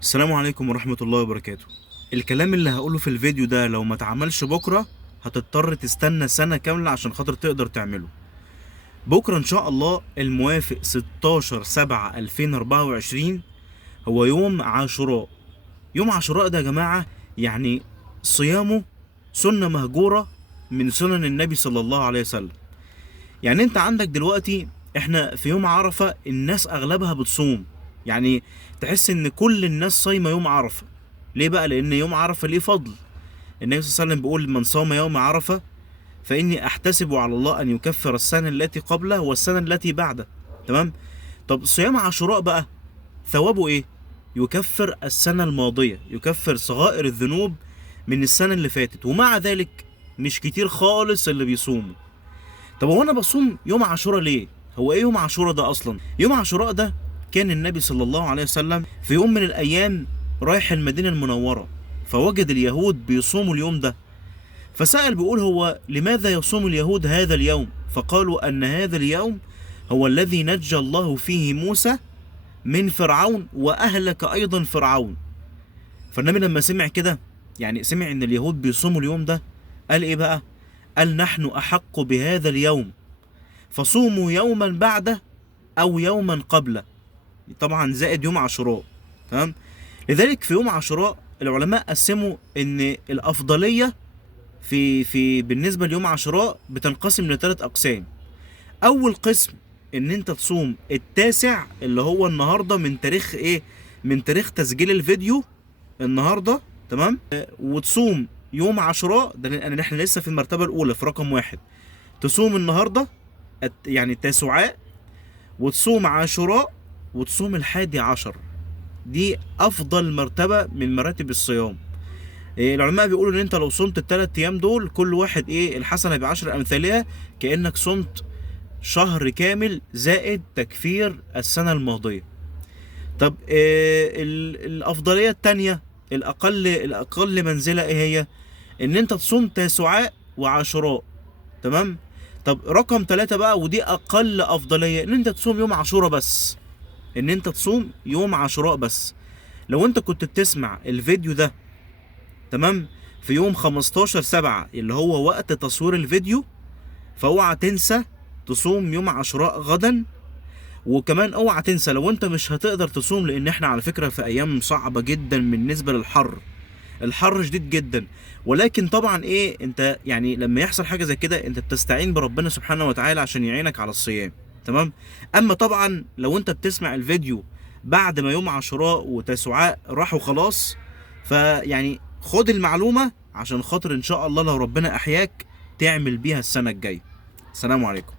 السلام عليكم ورحمة الله وبركاته. الكلام اللي هقوله في الفيديو ده لو ما اتعملش بكرة هتضطر تستنى سنة كاملة عشان خاطر تقدر تعمله. بكرة ان شاء الله الموافق 16/7/2024 هو يوم عاشوراء. يوم عاشوراء ده يا جماعة يعني صيامه سنة مهجورة من سنن النبي صلى الله عليه وسلم. يعني انت عندك دلوقتي احنا في يوم عرفة الناس اغلبها بتصوم، يعني تحس ان كل الناس صايمة يوم عرفة. ليه بقى؟ لان يوم عرفة ليه فضل. النبي صلى الله عليه وسلم بيقول من صام يوم عرفة فاني احتسب على الله ان يكفر السنة التي قبله والسنة التي بعده. تمام. طب صيام عاشوراء بقى ثوابه ايه؟ يكفر السنة الماضية، يكفر صغائر الذنوب من السنة اللي فاتت، ومع ذلك مش كتير خالص اللي بيصوموا. طب هو انا بصوم يوم عاشوراء ليه؟ هو ايه يوم عاشوراء ده اصلا؟ يوم عاشوراء ده كان النبي صلى الله عليه وسلم في يوم من الايام رايح المدينة المنورة، فوجد اليهود بيصوموا اليوم ده، فسأل بيقول هو لماذا يصوم اليهود هذا اليوم؟ فقالوا ان هذا اليوم هو الذي نجى الله فيه موسى من فرعون واهلك ايضا فرعون. فالنبي لما سمع كده، يعني سمع ان اليهود بيصوموا اليوم ده، قال ايه بقى؟ قال نحن احق بهذا اليوم فصوموا يوما بعده او يوما قبله، طبعا زائد يوم عاشوراء. تمام. لذلك في يوم عاشوراء العلماء قسموا ان الافضليه في بالنسبه ليوم عاشوراء بتنقسم لثلاث اقسام. اول قسم ان انت تصوم التاسع اللي هو النهارده من تاريخ ايه؟ من تاريخ تسجيل الفيديو النهارده. تمام. وتصوم يوم عاشوراء ده لان احنا لسه في المرتبه الاولى في رقم واحد. تصوم النهارده يعني التاسوعاء، وتصوم عاشوراء، وتصوم الحادي عشر. دي افضل مرتبة من مراتب الصيام. العلماء بيقولوا ان انت لو صمت الثلاث ايام دول كل واحد الحسنة بعشر امثالها، كأنك صمت شهر كامل زائد تكفير السنة الماضية. طب الافضلية التانية الاقل منزلة ايه هي؟ ان انت تصوم تاسوعاء وعاشوراء. تمام. طب رقم ثلاثة بقى ودي اقل افضلية، ان انت تصوم يوم عاشوراء بس. ان انت تصوم يوم عاشوراء بس. لو انت كنت بتسمع الفيديو ده تمام في يوم 15/7 اللي هو وقت تصوير الفيديو، فاوعى تنسى تصوم يوم عاشوراء غدا. وكمان اوعى تنسى لو انت مش هتقدر تصوم، لان احنا على فكرة في ايام صعبة جدا بالنسبة للحر. الحر شديد جدا، ولكن طبعا انت يعني لما يحصل حاجه زي كده انت بتستعين بربنا سبحانه وتعالى عشان يعينك على الصيام. تمام. اما طبعا لو انت بتسمع الفيديو بعد ما يوم عاشوراء وتسوعاء راحوا خلاص، فيعني خد المعلومه عشان خاطر ان شاء الله لو ربنا احياك تعمل بيها السنه الجايه. السلام عليكم.